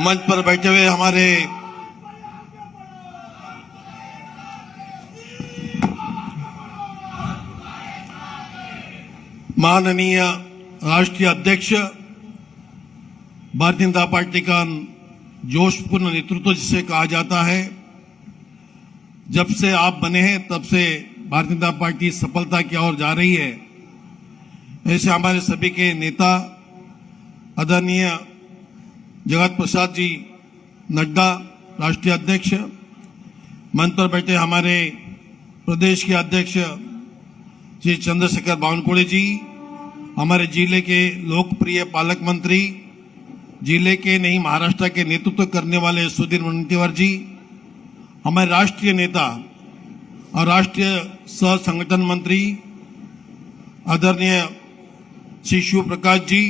मंच पर बैठे हुए हमारे माननीय राष्ट्रीय अध्यक्ष, भारतीय जनता पार्टी का जोशपूर्ण नेतृत्व जिसे कहा जाता है, जब से आप बने हैं तब से भारतीय जनता पार्टी सफलता की ओर जा रही है। ऐसे हमारे सभी के नेता आदरणीय जगत प्रसाद जी नड्डा, राष्ट्रीय अध्यक्ष, मंच पर बैठे हमारे प्रदेश के अध्यक्ष श्री चंद्रशेखर बावनकुळे जी, हमारे जिले के लोकप्रिय पालक मंत्री, जिले के नहीं महाराष्ट्र के नेतृत्व करने वाले सुधीर मुनगंटीवार जी, हमारे राष्ट्रीय नेता और राष्ट्रीय सह संगठन मंत्री आदरणीय श्री शिव प्रकाश जी,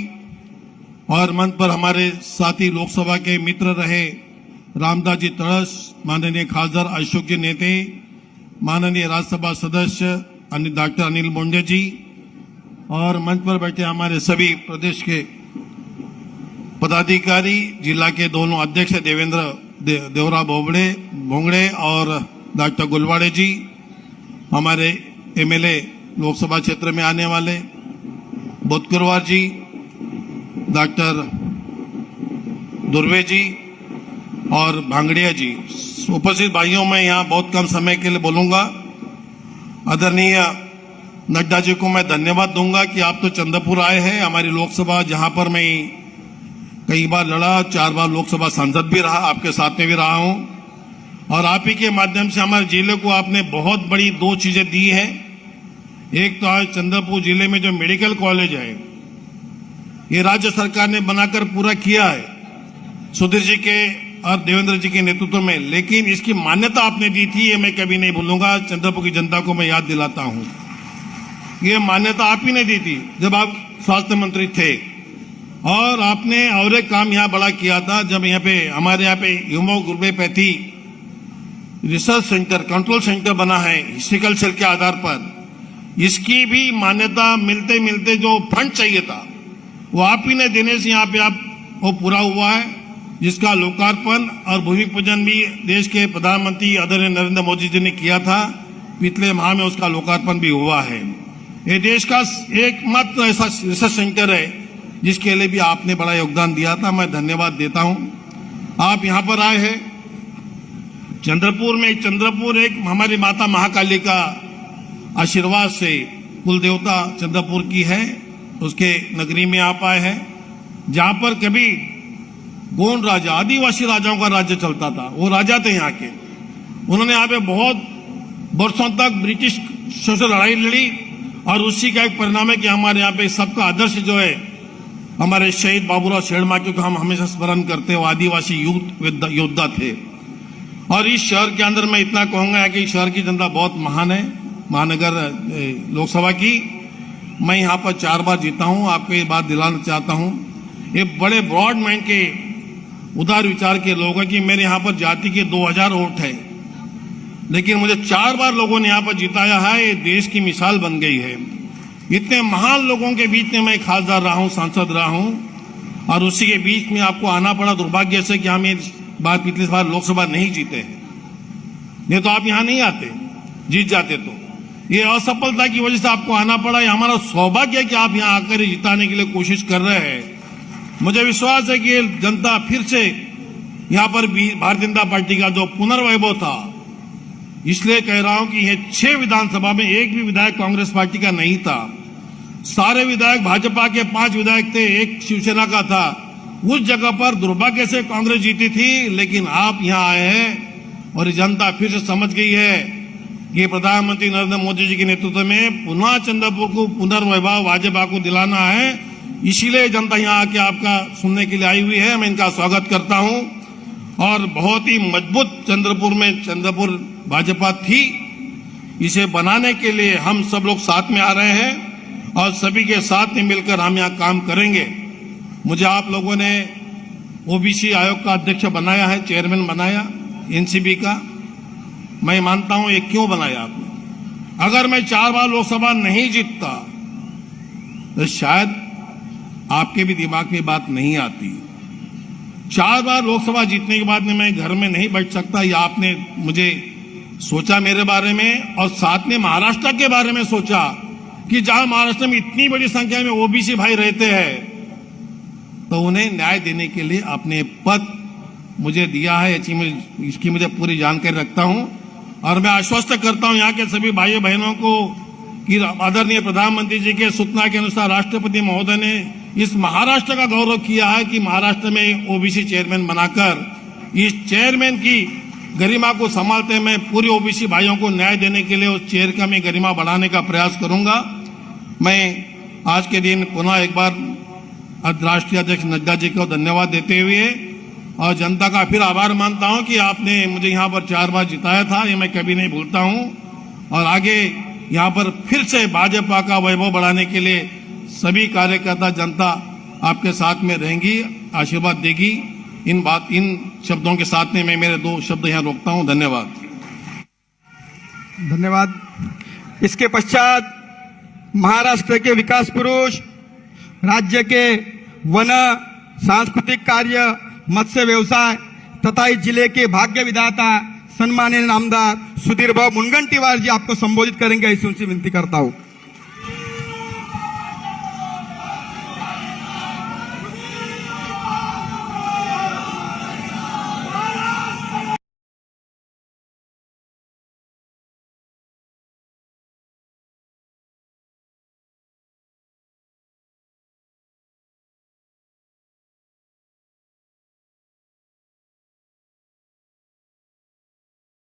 और मंच पर हमारे साथी लोकसभा के मित्र रहे रामदास जी तड़स, माननीय खासदार अशोक जी नेते, माननीय राज्यसभा सदस्य डॉक्टर अनिल बोंडे जी, और मंच पर बैठे हमारे सभी प्रदेश के पदाधिकारी, जिला के दोनों अध्यक्ष देवेंद्र देवरा भोंगड़े और डॉक्टर गुलवाड़े जी, हमारे एमएलए लोकसभा क्षेत्र में आने वाले बोधकुरवार जी, डॉक्टर दुर्वे जी और भांगड़िया जी, उपस्थित भाइयों, मैं यहाँ बहुत कम समय के लिए बोलूंगा। आदरणीय नड्डा जी को मैं धन्यवाद दूंगा कि आप तो चंद्रपुर आए हैं, हमारी लोकसभा जहां पर मैं कई बार लड़ा, 4 बार लोकसभा सांसद भी रहा, आपके साथ में भी रहा हूं, और आप ही के माध्यम से हमारे जिले को आपने बहुत बड़ी 2 चीजें दी है। एक तो आज चंद्रपुर जिले में जो मेडिकल कॉलेज है, ये राज्य सरकार ने बनाकर पूरा किया है, सुधीर जी के और देवेंद्र जी के नेतृत्व में, लेकिन इसकी मान्यता आपने दी थी, ये मैं कभी नहीं भूलूंगा। चंद्रपुर की जनता को मैं याद दिलाता हूं, ये मान्यता आप ही ने दी थी जब आप स्वास्थ्य मंत्री थे, और आपने और एक काम यहाँ बड़ा किया था, जब यहाँ पे हमारे यहाँ पे haemoglobinopathy research centre, control centre बना है सिकल सेल के आधार पर, इसकी भी मान्यता मिलते मिलते जो फंड चाहिए था वो आप ही ने देने से यहाँ पे आप वो पूरा हुआ है, जिसका लोकार्पण और भूमि पूजन भी देश के प्रधानमंत्री आदरणीय नरेंद्र मोदी जी ने किया था। पिछले माह में उसका लोकार्पण भी हुआ है। ये देश का एकमात्र ऐसा रिसर्च सेंटर है जिसके लिए भी आपने बड़ा योगदान दिया था, मैं धन्यवाद देता हूं। आप यहां पर आए हैं चंद्रपुर में। चंद्रपुर एक हमारी माता महाकाली का आशीर्वाद से कुल देवता चंद्रपुर की है, उसके नगरी में आप आए हैं, जहां पर कभी गोंड राजा, आदिवासी राजाओं का राज्य चलता था, वो राजा थे यहाँ के, उन्होंने यहाँ पे बहुत वर्षों तक ब्रिटिश से लड़ाई लड़ी, और उसी का एक परिणाम है कि हमारे यहाँ पे सबका आदर्श जो है हमारे शहीद बाबूराव शेरमा, क्योंकि हम हमेशा स्मरण करते हैं, वो आदिवासी योद्धा थे। और इस शहर के अंदर मैं इतना कहूंगा कि शहर की जनता बहुत महान है। महानगर लोकसभा की मैं यहाँ पर 4 बार जीता हूँ, आपको ये बात दिलाना चाहता हूँ। ये बड़े ब्रॉड माइंड के, उदार विचार के लोग हैं कि मेरे यहाँ पर जाति के 2000 वोट है, लेकिन मुझे 4 बार लोगों ने यहाँ पर जिताया है, ये देश की मिसाल बन गई है। इतने महान लोगों के बीच में मैं खासदार रहा हूँ, सांसद रहा हूँ, और उसी के बीच में आपको आना पड़ा दुर्भाग्य से कि हम ये बात पिछली बार लोकसभा नहीं जीते हैं, नहीं तो आप यहाँ नहीं आते, जीत जाते। तो ये असफलता की वजह से आपको आना पड़ा। ये हमारा सौभाग्य है कि आप यहाँ आकर जिताने के लिए कोशिश कर रहे हैं। मुझे विश्वास है कि जनता फिर से यहाँ पर भारतीय जनता पार्टी का जो पुनर्वैभव था, इसलिए कह रहा हूं कि ये 6 विधानसभा में एक भी विधायक कांग्रेस पार्टी का नहीं था, सारे विधायक भाजपा के 5 विधायक थे, एक शिवसेना का था। उस जगह पर दुर्भाग्य से कांग्रेस जीती थी, लेकिन आप यहाँ आए हैं और जनता फिर से समझ गई है कि प्रधानमंत्री नरेंद्र मोदी जी के नेतृत्व में पुनः चंद्रपुर को पुनर्वैभव भाजपा को दिलाना है, इसीलिए जनता यहाँ आके आपका सुनने के लिए आई हुई है। मैं इनका स्वागत करता हूँ, और बहुत ही मजबूत चंद्रपुर भाजपा थी, इसे बनाने के लिए हम सब लोग साथ में आ रहे हैं, और सभी के साथ में मिलकर हम यहाँ काम करेंगे। मुझे आप लोगों ने ओबीसी आयोग का अध्यक्ष बनाया है, चेयरमैन बनाया एनसीबी का। मैं मानता हूं ये क्यों बनाया आपने। अगर मैं 4 बार लोकसभा नहीं जीतता तो शायद आपके भी दिमाग में बात नहीं आती। 4 बार लोकसभा जीतने के बाद में मैं घर में नहीं बैठ सकता, या आपने मुझे सोचा मेरे बारे में, और साथ में महाराष्ट्र के बारे में सोचा कि जहां महाराष्ट्र में इतनी बड़ी संख्या में ओबीसी भाई रहते हैं, तो उन्हें न्याय देने के लिए आपने पद मुझे दिया है। इसकी मुझे पूरी जानकारी रखता हूं, और मैं आश्वस्त करता हूं यहाँ के सभी भाइयों बहनों को कि आदरणीय प्रधानमंत्री जी के सूचना के अनुसार राष्ट्रपति महोदय ने इस महाराष्ट्र का गौरव किया है कि महाराष्ट्र में ओबीसी चेयरमैन बनाकर इस चेयरमैन की गरिमा को संभालते मैं पूरे ओबीसी भाइयों को न्याय देने के लिए उस चेयर का मैं गरिमा बढ़ाने का प्रयास करूंगा। मैं आज के दिन पुनः एक बार राष्ट्रीय अध्यक्ष नड्डा जी को धन्यवाद देते हुए और जनता का फिर आभार मानता हूं कि आपने मुझे यहां पर 4 बार जिताया था, ये मैं कभी नहीं भूलता हूं। और आगे यहां पर फिर से भाजपा का वैभव बढ़ाने के लिए सभी कार्यकर्ता जनता आपके साथ में रहेंगी, आशीर्वाद देगी। इन शब्दों के साथ में मैं मेरे 2 शब्द यहां रोकता हूं। धन्यवाद। धन्यवाद। इसके पश्चात महाराष्ट्र के विकास पुरुष, राज्य के वन, सांस्कृतिक कार्य, मत्स्य व्यवसाय तथा इस जिले के भाग्य विधाता सम्मानीय नामदार सुधीर भाऊ मुनगंटीवार जी आपको संबोधित करेंगे, ऐसी उनसे विनती करता हूं।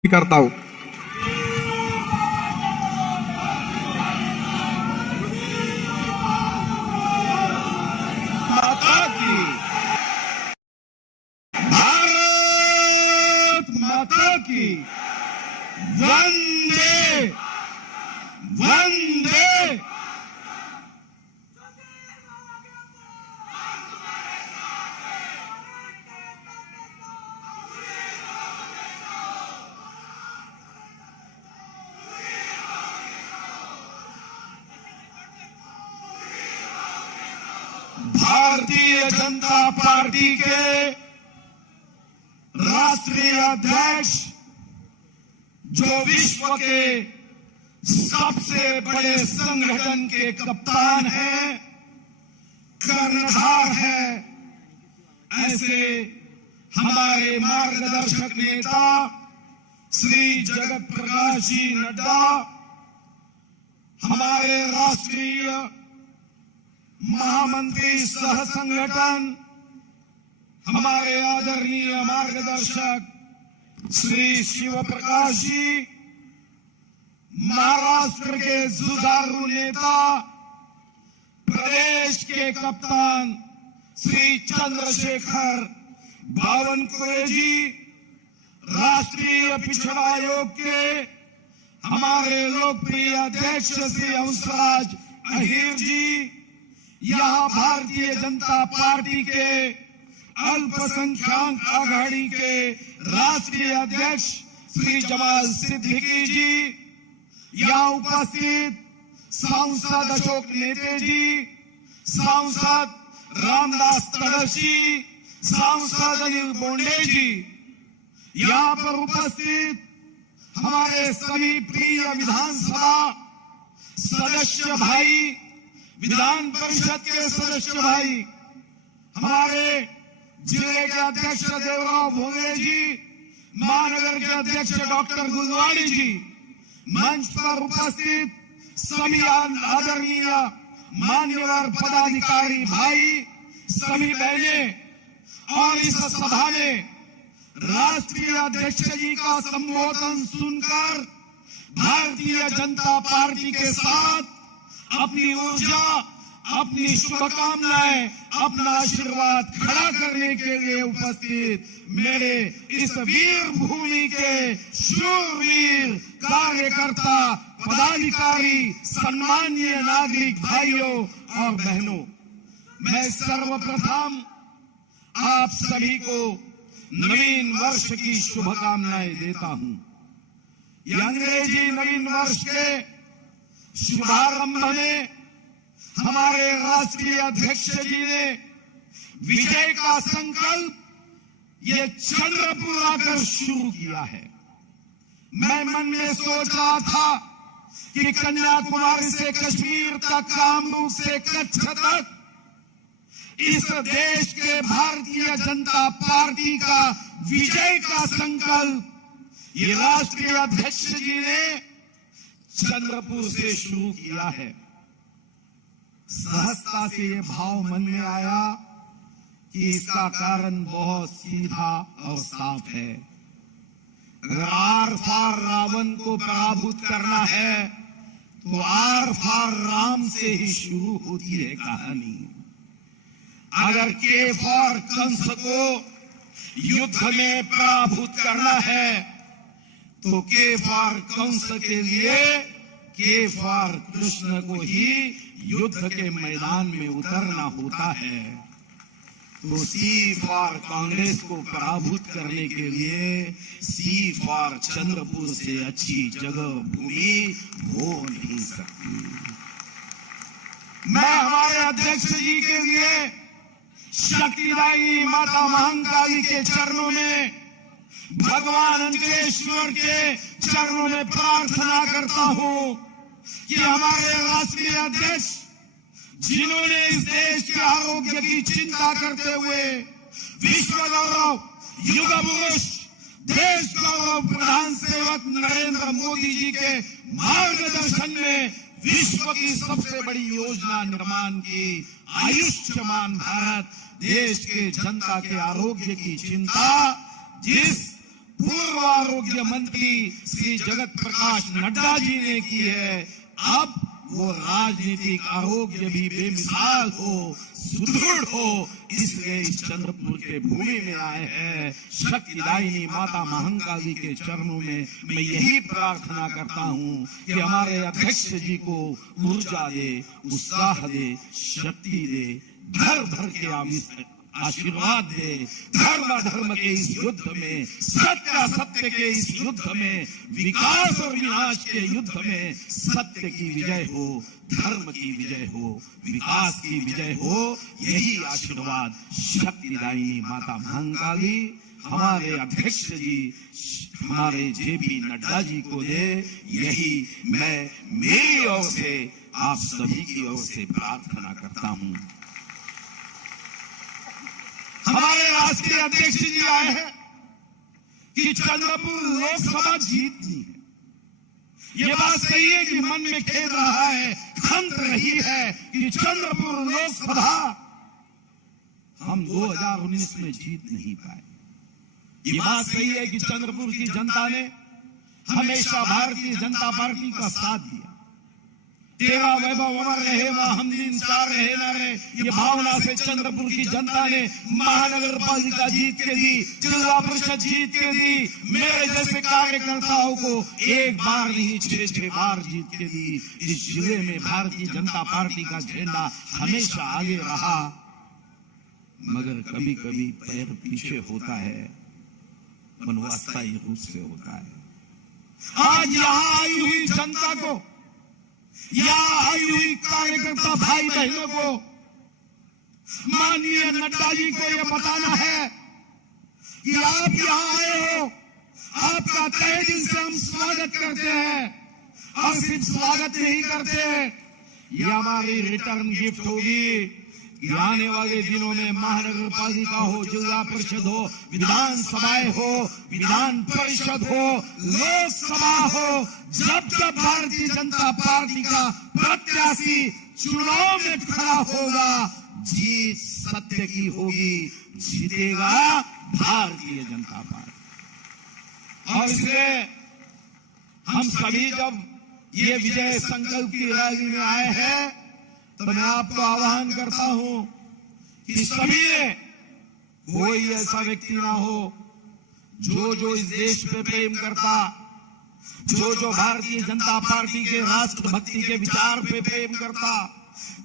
करता हूं। माता की, भारत माता की, वंदे वंदे। भारतीय जनता पार्टी के राष्ट्रीय अध्यक्ष, जो विश्व के सबसे बड़े संगठन के कप्तान हैं, कर्णधार हैं, ऐसे हमारे मार्गदर्शक नेता श्री जगत प्रकाश जी नड्डा, हमारे राष्ट्रीय महामंत्री सह संगठन, हमारे आदरणीय मार्गदर्शक श्री शिव प्रकाश जी, महाराष्ट्र के जुझारू नेता, प्रदेश के कप्तान श्री चंद्रशेखर बावनकुळे जी, राष्ट्रीय पिछड़ा आयोग के हमारे लोकप्रिय अध्यक्ष श्री हंसराज अहीर जी, यहाँ भारतीय जनता पार्टी के अल्पसंख्यक आघाड़ी के राष्ट्रीय अध्यक्ष श्री जमाल सिद्दीकी जी, यहाँ उपस्थित सांसद अशोक नेते जी, सांसद रामदास तड़स जी, सांसद अनिल बोंडे जी, यहाँ पर उपस्थित हमारे सभी प्रिय विधानसभा सदस्य भाई, विधान परिषद के सदस्य भाई, हमारे जिले के अध्यक्ष देवराव भोगे जी, महानगर के अध्यक्ष डॉक्टर गुलवाड़ी जी, मंच पर उपस्थित सभी आदरणीय मान्यवर पदाधिकारी भाई, सभी बहनें, और इस सभा में राष्ट्रीय अध्यक्ष जी का संबोधन सुनकर भारतीय जनता पार्टी के साथ अपनी ऊर्जा, अपनी शुभकामनाएं, अपना आशीर्वाद खड़ा करने के लिए उपस्थित मेरे इस वीर भूमि के शूरवीर कार्यकर्ता, पदाधिकारी, सम्मानीय नागरिक भाइयों और बहनों, मैं सर्वप्रथम आप सभी को नवीन वर्ष की शुभकामनाएं देता हूं। ये अंग्रेजी नवीन वर्ष के शुभारंभ में हमारे राष्ट्रीय अध्यक्ष जी ने विजय का संकल्प ये चंद्रपुर आकर शुरू किया है। मैं मन में सोच रहा था कि कन्याकुमारी से कश्मीर तक, कामरूप से कच्छ तक इस देश के भारतीय जनता पार्टी का विजय का संकल्प ये राष्ट्रीय अध्यक्ष जी ने चंद्रपुर से शुरू किया है। सहजता से ये भाव मन में आया कि इसका कारण बहुत सीधा और साफ है। अगर आर पार रावण को पराभूत करना है तो आर पार राम से ही शुरू होती है कहानी। अगर के पार कंस को युद्ध में पराभूत करना है तो के पार कंस के लिए के पार कृष्ण को ही युद्ध के मैदान में उतरना होता है। तो सी फॉर कांग्रेस को पराभूत करने के लिए सी फॉर चंद्रपुर से अच्छी जगह भूमि हो नहीं सकती। मैं हमारे अध्यक्ष जी के लिए शक्तिदायिनी माता महाकाली के चरणों में, भगवान अंकलेश्वर के चरणों में प्रार्थना करता हूं कि हमारे राष्ट्रीय अध्यक्ष जिन्होंने इस देश के आरोग्य की चिंता करते हुए विश्व गौरव युग पुरुष देश गौरव प्रधान सेवक नरेंद्र मोदी जी के मार्गदर्शन में विश्व की सबसे बड़ी योजना निर्माण की, आयुष्मान भारत, देश के जनता के आरोग्य की चिंता जिस पूर्व आरोग्य मंत्री श्री जगत प्रकाश नड्डा जी ने की है, अब वो राजनीतिक आरोग्य भी बेमिसाल हो, सुदृढ़ हो, इसलिए इस चंद्रपुर के भूमि में आए हैं। शक्तिदायिनी माता महाकाली के चरणों में मैं यही प्रार्थना करता हूं कि हमारे अध्यक्ष जी को ऊर्जा दे, उत्साह दे, शक्ति दे, भर भर के आशीर्वाद दे। धर्म के इस युद्ध में, सत्य के इस युद्ध में, विकास और विनाश के युद्ध में सत्य की विजय हो, धर्म की विजय हो, विकास की विजय हो, यही आशीर्वाद शक्तिदायिनी माता महाकाली हमारे अध्यक्ष जी, हमारे जेपी नड्डा जी को दे। यही मैं मेरी ओर से, आप सभी की ओर से प्रार्थना करता हूं। हमारे राष्ट्रीय अध्यक्ष जी आए हैं कि चंद्रपुर लोकसभा जीतनी है। ये बात सही है कि मन में खेद रहा है, खंत रही है कि चंद्रपुर लोकसभा हम 2019 में जीत नहीं पाए। ये बात सही है कि चंद्रपुर की जनता ने हमेशा भारतीय जनता पार्टी का साथ दिया। तेरा वैभव अमर रहे, वह हम दिन सार रहे ना रहे, ये भावना से चंद्रपुर की जनता ने महानगर पालिका जीत के दी, जिला परिषद जीत के दी, मेरे जैसे कार्यकर्ताओं को एक बार नहीं 6-6 बार जीत के दी। इस जिले में भारतीय जनता पार्टी का झंडा हमेशा आगे रहा, मगर कभी कभी पैर पीछे होता है, मनवास्थाई रूप से होता है। आज यहाँ आई हुई जनता को, यहाँ आई हुई कार्यकर्ता भाई बहनों को, माननीय नड्डा जी को यह बताना है कि आप यहाँ आए हो, आपका तहे दिल से हम स्वागत करते हैं। और सिर्फ स्वागत नहीं करते, ये हमारी रिटर्न गिफ्ट होगी कि आने वाले दिनों में महानगर पालिका हो, जिला परिषद हो, विधानसभाएं हो, विधान परिषद हो, लोकसभा हो, जब जब भारतीय जनता पार्टी का प्रत्याशी चुनाव में खड़ा होगा, जीत सत्य की होगी, जीतेगा भारतीय जनता पार्टी। और इसलिए हम सभी जब ये विजय संकल्प की रैली में आए हैं, तो मैं आपको आह्वान करता हूं कि सभी कोई ऐसा व्यक्ति ना हो जो इस देश पे प्रेम करता, जो भारतीय जनता पार्टी के राष्ट्रभक्ति के विचार पे प्रेम करता,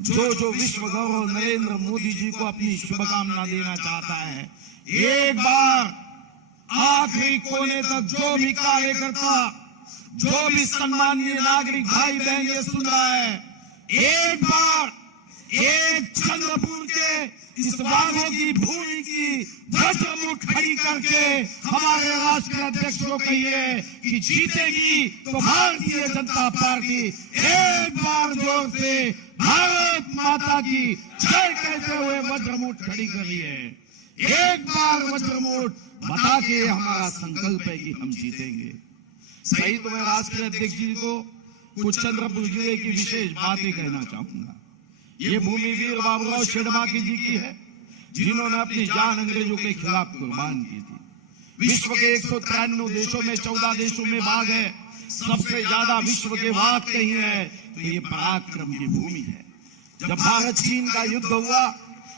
जो विश्व गौरव नरेंद्र मोदी जी को अपनी शुभकामना देना चाहता है, एक बार आखिरी कोने तक जो भी कार्यकर्ता, जो भी सम्माननीय नागरिक भाई बहन ये सुन रहा है, एक बार एक चंद्रपुर के इस बागों की भूमि की वज्रमुठ खड़ी करके हमारे राष्ट्रीय अध्यक्ष को कहिए कि जीतेगी तो भारतीय जनता पार्टी। एक बार जोर से भारत माता की जय कहते हुए वज्रमुठ खड़ी करिए। एक बार वज्रमुठ बता के हमारा संकल्प है कि हम जीतेंगे। सही तो मैं राष्ट्रीय अध्यक्ष जी को कुछ चंद्रपुर जिले की विशेष बातें कहना चाहूंगा। ये भूमि वीर बाबूराव शेडमाकी जी की है, जिन्होंने अपनी जान अंग्रेजों के खिलाफ कुर्बान की थी। विश्व के 193 देशों में 14 देशों में बाघ है, सबसे ज्यादा विश्व के बाघ कहीं है तो ये पराक्रम की भूमि है। जब भारत चीन का युद्ध हुआ,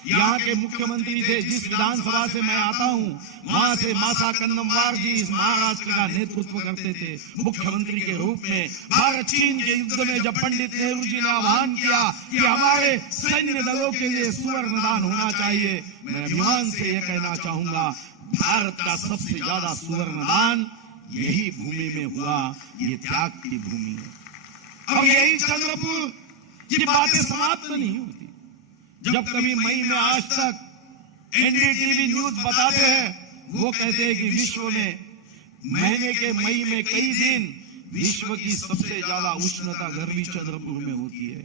यहाँ के मुख्यमंत्री थे, जिस विधानसभा से मैं आता हूँ वहां से मासा कन्नमवार जी इस महाराष्ट्र का नेतृत्व करते थे मुख्यमंत्री के रूप में। भारत चीन के युद्ध में जब पंडित नेहरू जी ने आह्वान किया कि हमारे सैन्य दलों के लिए सुवर्ण दान होना चाहिए, मैं अभिमान से यह कहना चाहूंगा भारत का सबसे ज्यादा सुवर्ण दान यही भूमि में हुआ। ये त्याग की भूमि है। अब यही चंद्रपुर की बातें समाप्त नहीं होती। जब कभी मई में आज तक एनडीटीवी न्यूज बताते हैं, वो कहते हैं कि विश्व में महीने के मई में कई दिन विश्व की सबसे ज्यादा उष्णता गर्मी चंद्रपुर में होती है।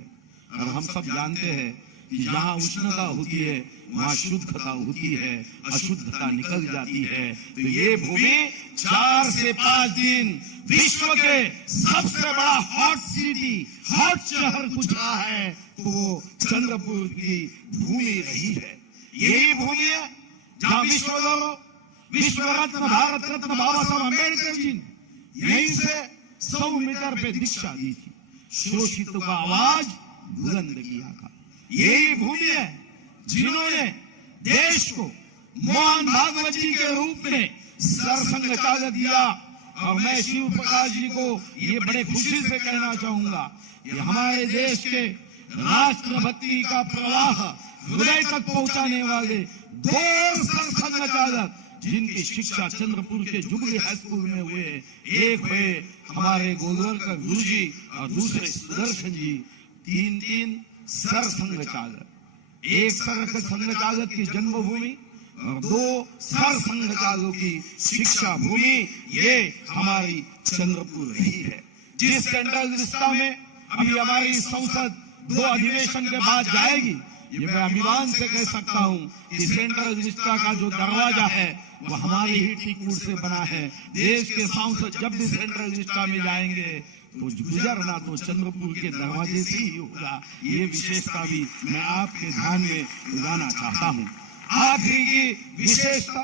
और हम सब जानते हैं कि जहां उष्णता होती है वहां शुद्धता होती है, अशुद्धता निकल जाती है। तो ये भूमि 4 से 5 दिन विश्व के सबसे बड़ा हॉट सिटी, हॉट शहर कुछ रहा है तो वो चंद्रपुर की भूमि रही है। यही भूमि है जहां विश्व रत्न भारत रत्न बाबा साहब अम्बेडकर जी ने यहीं से 100 मीटर पे दीक्षा दी थी, शोषितों का आवाज बुलंद किया था। यही भूमि है जिन्होंने देश को मोहन भागवत जी के रूप में सरसंघ चालक दिया। और मैं शिव प्रकाश जी को ये बड़े खुशी से कहना चाहूंगा कि हमारे देश के राष्ट्रभक्ति का प्रवाह हृदय तक पहुंचाने वाले 2 सरसंघ चालक जिनकी शिक्षा चंद्रपुर के जुबली हाई स्कूल में हुए, एक हुए हमारे गोलवलकर गुरु जी और दूसरे सुदर्शन जी। 3 सरसंघ चालक, एक सरसंघ चालक की जन्मभूमि और 2 सरसंघ चालकों की शिक्षा भूमि, ये हमारी चंद्रपुर रही है। जिस सेंट्रल रिश्ता में अभी हमारी संसद 2 अधिवेशन के बाद जाएगी, ये मैं अभिमान से कह सकता हूँ कि सेंट्रल रिश्ता का जो दरवाजा है वो हमारी ही टीकूट से बना है। देश के सांसद जब भी सेंट्रल रिश्ता में जाएंगे तो गुजरना तो चंद्रपुर के दरवाजे से ही होगा। ये विशेषता भी मैं आपके ध्यान में लाना चाहता हूँ। आखिरी की विशेषता,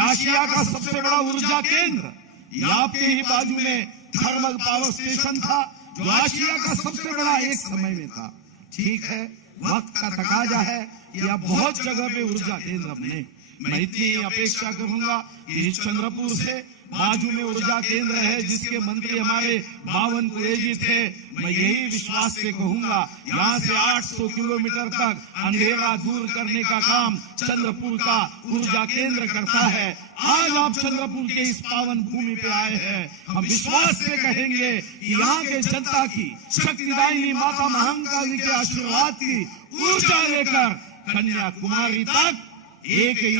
आशिया का सबसे बड़ा ऊर्जा केंद्र ये आपके ही बाजू में थर्मल पावर स्टेशन था, जो आशिया का सबसे बड़ा एक समय में था। ठीक है, वक्त का तकाजा है कि अब बहुत जगह पे ऊर्जा केंद्र बने। मैं इतनी अपेक्षा करूंगा कि इस चंद्रपुर से बाजू में ऊर्जा केंद्र है जिसके मंत्री हमारे बावन कुरेजी थे। मैं यही विश्वास से कहूंगा यहाँ से 800 किलोमीटर तक अंधेरा दूर करने का काम चंद्रपुर का ऊर्जा केंद्र करता है। आज आप चंद्रपुर के इस पावन भूमि पे आए हैं, हम विश्वास से कहेंगे कि यहाँ के जनता की शक्तिदायिनी माता महाकाली के आशीर्वाद की ऊर्जा लेकर कन्याकुमारी तक एक ही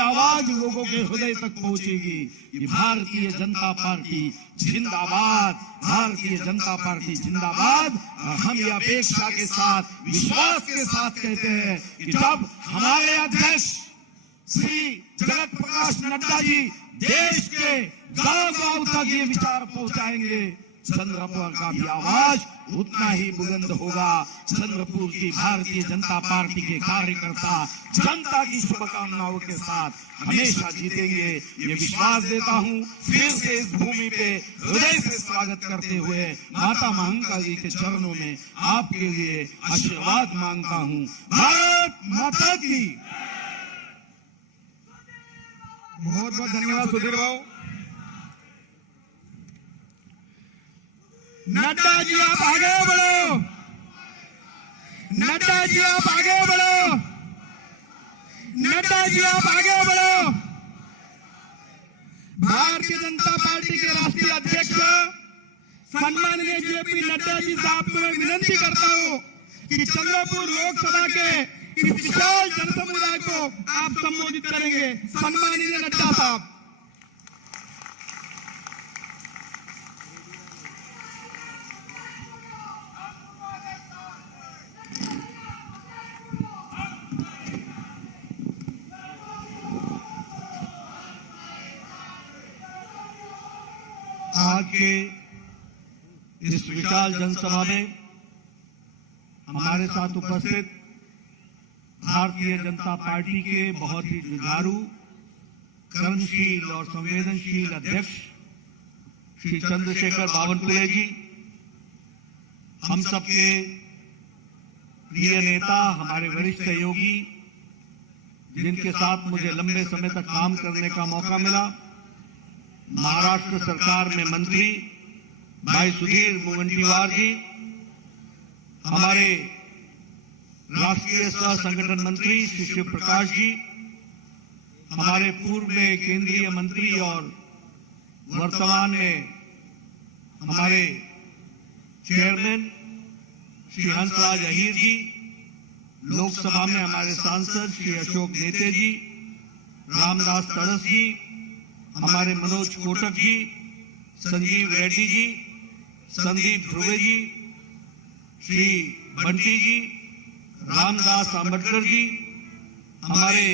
आवाज लोगों के हृदय तक पहुंचेगी कि भारतीय जनता पार्टी जिंदाबाद, भारतीय जनता पार्टी जिंदाबाद। और हम ये अपेक्षा के साथ, विश्वास के साथ कहते हैं कि जब हमारे अध्यक्ष श्री जगत प्रकाश नड्डा जी देश के गांव-गांव तक ये विचार पहुंचाएंगे, चंद्रपुर का भी आवाज उतना ही बुलंद होगा। चंद्रपुर की भारतीय जनता पार्टी के कार्यकर्ता जनता की शुभकामनाओं के साथ हमेशा जीतेंगे, ये विश्वास देता हूँ। फिर से इस भूमि पे हृदय से स्वागत करते हुए माता महाकाली के चरणों में आपके लिए आशीर्वाद मांगता हूँ। भारत माता की। बहुत बहुत धन्यवाद सुधीर भाऊ। नड्डा जी आप आगे बढ़ो, नड्डा जी आप आगे बढ़ो, नड्डा जी आप आगे बढ़ो। भारतीय जनता पार्टी के राष्ट्रीय अध्यक्ष सम्माननीय जेपी नड्डा जी साहब को मैं विनती करता हूं कि चंद्रपुर लोकसभा के इस विशाल जनसमुदाय को आप संबोधित करेंगे। सम्माननीय नड्डा साहब। आज के इस विशाल जनसभा में हमारे साथ उपस्थित भारतीय जनता पार्टी के बहुत ही जुझारू, कर्मशील और संवेदनशील अध्यक्ष श्री चंद्रशेखर बावनकुले जी, हम सबके प्रिय नेता, हमारे वरिष्ठ सहयोगी, जिनके साथ मुझे लंबे समय तक काम करने का मौका मिला, महाराष्ट्र सरकार में मंत्री भाई सुधीर मुनगंटीवार जी, हमारे राष्ट्रीय सह संगठन मंत्री श्री शिव प्रकाश जी, हमारे पूर्व में केंद्रीय मंत्री और वर्तमान में हमारे चेयरमैन श्री हंसराज अहीर जी, लोकसभा में हमारे सांसद श्री अशोक नेते जी, रामदास तड़स जी, हमारे मनोज कोटक जी, संजीव रेड्डी जी, संदीप ध्रुवे जी, श्री बंटी जी, रामदास आंबेडकर जी, हमारे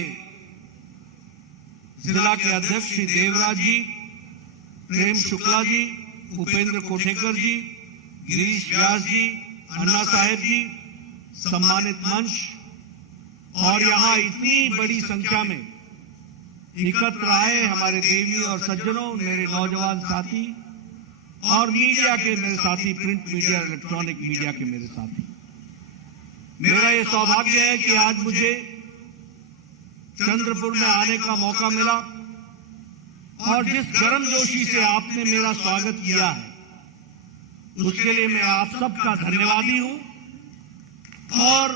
जिला के अध्यक्ष श्री देवराज जी, प्रेम शुक्ला जी, उपेंद्र कोठेकर जी, गिरीश व्यास जी, अन्ना साहेब जी, सम्मानित मंच और यहाँ इतनी बड़ी संख्या में एकत्र आए हमारे देवी और सज्जनों, मेरे नौजवान साथी और मीडिया के मेरे साथी, प्रिंट मीडिया, इलेक्ट्रॉनिक मीडिया के मेरे साथी, मेरा ये सौभाग्य है कि आज मुझे चंद्रपुर में आने का मौका मिला और जिस गर्मजोशी से आपने मेरा स्वागत किया है उसके लिए मैं आप सबका धन्यवादी हूं और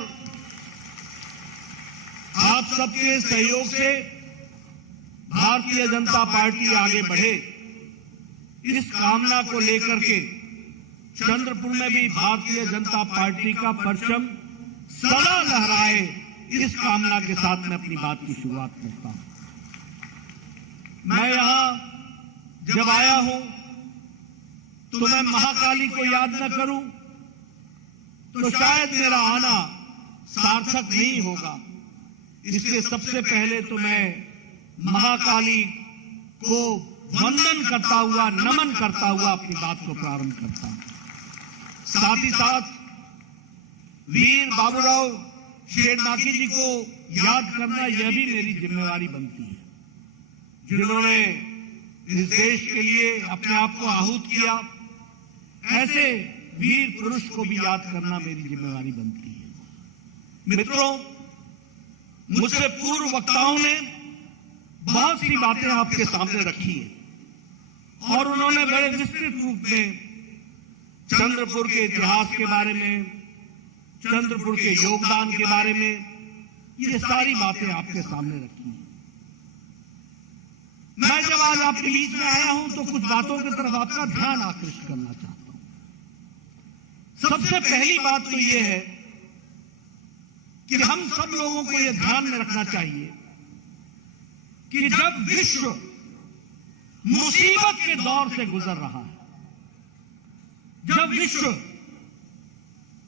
आप सबके सहयोग से भारतीय जनता पार्टी आगे बढ़े, इस कामना को लेकर के चंद्रपुर में भी भारतीय जनता पार्टी का परचम सदा लहराए, इस कामना के साथ मैं अपनी बात की शुरुआत करता हूं। मैं यहां जब आया हूं तो मैं महाकाली को याद न करूं तो शायद मेरा आना सार्थक नहीं होगा। इसलिए सबसे पहले तो मैं महाकाली को वंदन करता हुआ, नमन करता हुआ अपनी बात को प्रारंभ करता हूं। साथ ही साथ वीर बाबूराव शेरनाकी जी को याद करना यह भी मेरी जिम्मेवारी बनती है, जिन्होंने इस देश के लिए अपने आप को आहूत किया। ऐसे वीर पुरुष को भी याद करना मेरी जिम्मेवारी बनती है। मित्रों, मुझसे पूर्व वक्ताओं ने बहुत सी बातें आपके सामने रखी है और उन्होंने बड़े विस्तृत रूप में चंद्रपुर के इतिहास के बारे में, चंद्रपुर के योगदान के बारे में, ये सारी बातें आपके सामने रखी हैं। मैं जब आज आपके बीच में आया हूं तो कुछ बातों की तरफ आपका ध्यान आकृष्ट करना चाहता हूं। सबसे पहली बात तो यह है कि हम सब लोगों को यह ध्यान में रखना चाहिए कि जब विश्व मुसीबत के दौर से गुजर रहा है, जब विश्व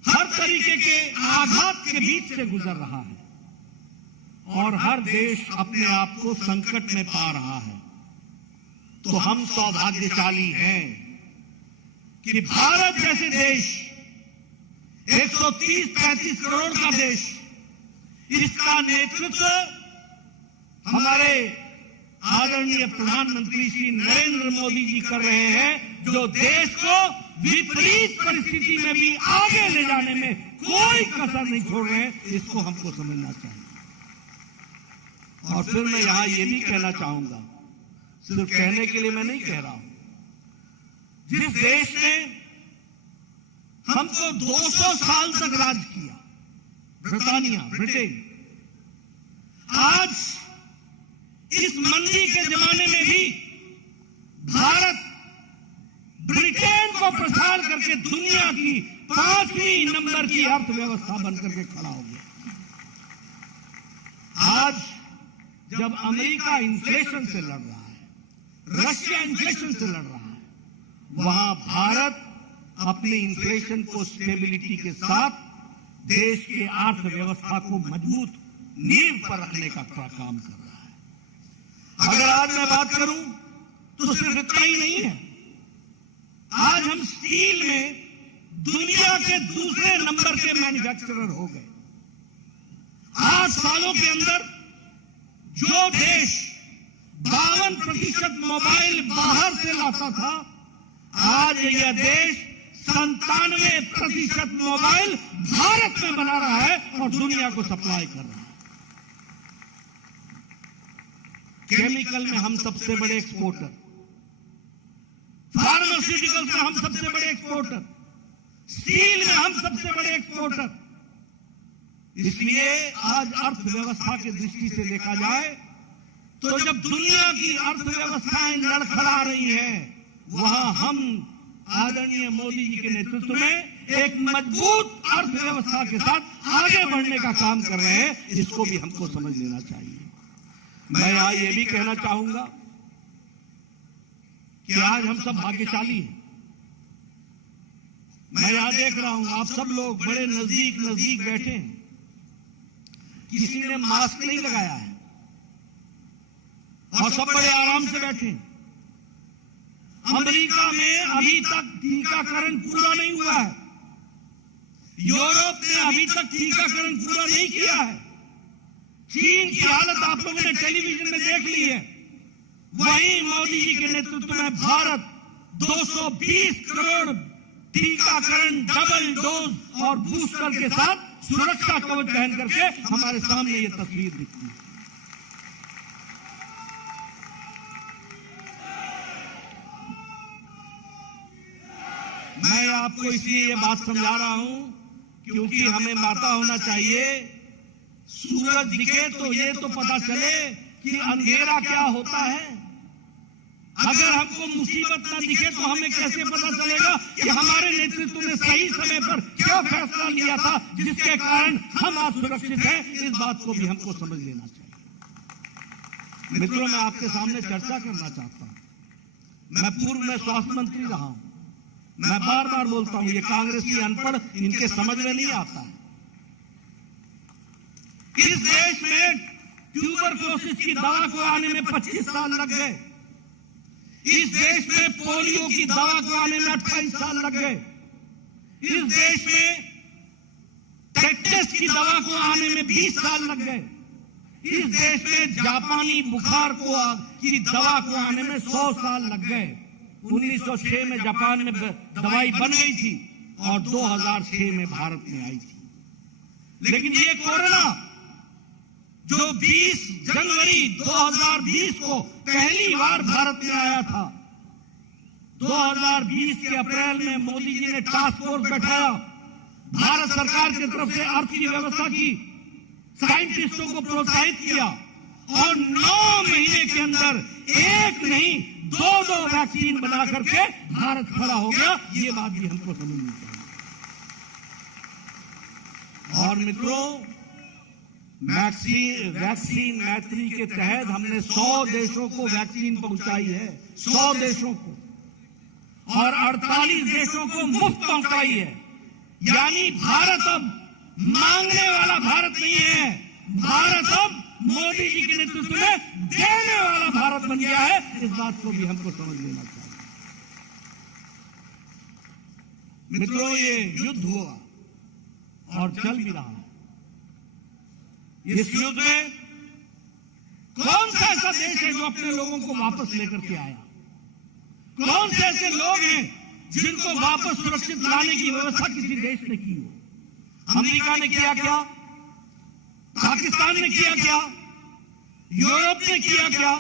हर तरीके के आघात के बीच से गुजर रहा है और हर देश अपने आप को संकट में पा रहा है, तो हम सौभाग्यशाली हैं कि भारत जैसे देश, 130-35 करोड़ का देश, इसका नेतृत्व हमारे आदरणीय प्रधानमंत्री श्री नरेंद्र मोदी जी कर रहे हैं, जो देश को विपरीत परिस्थिति में भी आगे ले जाने में कोई कसर नहीं छोड़ रहे हैं। इसको हमको समझना चाहिए। और फिर मैं यहां यह भी कहना चाहूंगा, सिर्फ कहने के लिए मैं नहीं कह रहा हूं, जिस देश ने हमको 200 साल तक राज किया, ब्रिटानिया, ब्रिटेन, आज इस मंदी के जमाने में भी भारत ब्रिटेन को प्रसार करके दुनिया की 5वीं नंबर की अर्थव्यवस्था बनकर के खड़ा हो गया। आज जब अमेरिका इन्फ्लेशन से लड़ रहा है, रशिया इन्फ्लेशन से लड़ रहा है, वहां भारत अपने इन्फ्लेशन को स्टेबिलिटी के साथ देश के अर्थव्यवस्था को मजबूत नींव पर रखने का काम कर रहा है। अगर आज मैं बात करूं तो सिर्फ इतना ही नहीं है, आज हम स्टील में दुनिया के दूसरे नंबर के मैन्युफैक्चरर हो गए। 8 सालों के अंदर जो देश 52% मोबाइल बाहर से लाता था, आज यह देश 97% मोबाइल भारत में बना रहा है और दुनिया को सप्लाई कर रहा है। केमिकल में हम सबसे बड़े एक्सपोर्टर, फार्मास्यूटिकल्स में हम सबसे बड़े एक्सपोर्टर, स्टील में हम सबसे बड़े एक्सपोर्टर। इसलिए आज अर्थव्यवस्था की दृष्टि से देखा जाए तो जब दुनिया की अर्थव्यवस्थाएं लड़खड़ा रही हैं, वहां हम आदरणीय मोदी जी के नेतृत्व में एक मजबूत अर्थव्यवस्था के साथ आगे बढ़ने का काम कर रहे हैं। इसको भी हमको समझ लेना चाहिए। मैं यहां ये भी कहना चाहूंगा कि आज हम सब भाग्यशाली हैं। मैं यहां देख रहा हूं आप सब लोग बड़े नजदीक नजदीक बैठे हैं, किसी ने मास्क नहीं लगाया है और सब बड़े आराम से बैठे हैं। अमेरिका में अभी तक टीकाकरण पूरा नहीं हुआ है, यूरोप ने अभी तक टीकाकरण पूरा नहीं किया है, चीन की हालत आप लोगों ने टेलीविजन में देख ली है। वहीं मोदी जी के नेतृत्व में भारत 220 करोड़ टीकाकरण डबल डोज और बूस्टर के साथ सुरक्षा कवच पहन करके हमारे सामने ये तस्वीर दिखती है। मैं आपको इसलिए ये बात समझा रहा हूं क्योंकि हमें माता होना चाहिए। सूरज दिखे तो ये तो पता चले कि अंधेरा क्या होता है। अगर हमको मुसीबत ना दिखे तो हमें कैसे पता चलेगा कि हमारे नेतृत्व ने सही समय पर क्या फैसला लिया था जिसके कारण हम आज सुरक्षित हैं। इस बात को भी हमको समझ लेना चाहिए। मित्रों, मैं आपके सामने चर्चा करना चाहता हूं। मैं पूर्व में स्वास्थ्य मंत्री रहा हूं। मैं बार बार बोलता हूं, ये कांग्रेसी अनपढ़, इनके समझ में नहीं आता है। इस देश में ट्यूबरक्लोसिस की दवा को आने में 25 साल लग गए। इस देश में पोलियो की दवा को आने में 28 साल लग गए। इस देश में टेटस की दवा को आने में 20 साल लग गए। इस देश में जापानी बुखार की दवा को आने में 100 साल लग गए। 1906 में जापान में दवाई बन गई थी और 2006 में भारत में आई थी। लेकिन ये कोरोना जो 20 जनवरी 2020 को पहली बार भारत में आया था, 2020 के अप्रैल में मोदी जी ने टास्क फोर्स बैठाया, भारत सरकार की तरफ से अर्थव्यवस्था की साइंटिस्टों को प्रोत्साहित किया और 9 महीने के अंदर एक नहीं 2 वैक्सीन बना करके भारत खड़ा हो गया। ये बात भी हमको समझनी चाहिए। और मित्रों, वैक्सीन मैत्री के तहत हमने 100 देशों को वैक्सीन पहुंचाई है, 100 देशों को, और 48 देशों को मुफ्त पहुंचाई है। यानी भारत अब मांगने वाला भारत नहीं है, भारत अब मोदी जी के नेतृत्व में देने वाला भारत बन गया है। इस बात को भी हमको समझ लेना चाहिए। मित्रों, ये युद्ध हुआ और चल भी रहा है। इस युद्ध में कौन सा ऐसा देश है जो अपने लोगों को वापस लेकर के आया? कौन से ऐसे लोग हैं जिनको वापस सुरक्षित लाने की व्यवस्था किसी देश ने की हो? अमेरिका ने किया क्या? पाकिस्तान ने किया क्या? यूरोप ने किया क्या?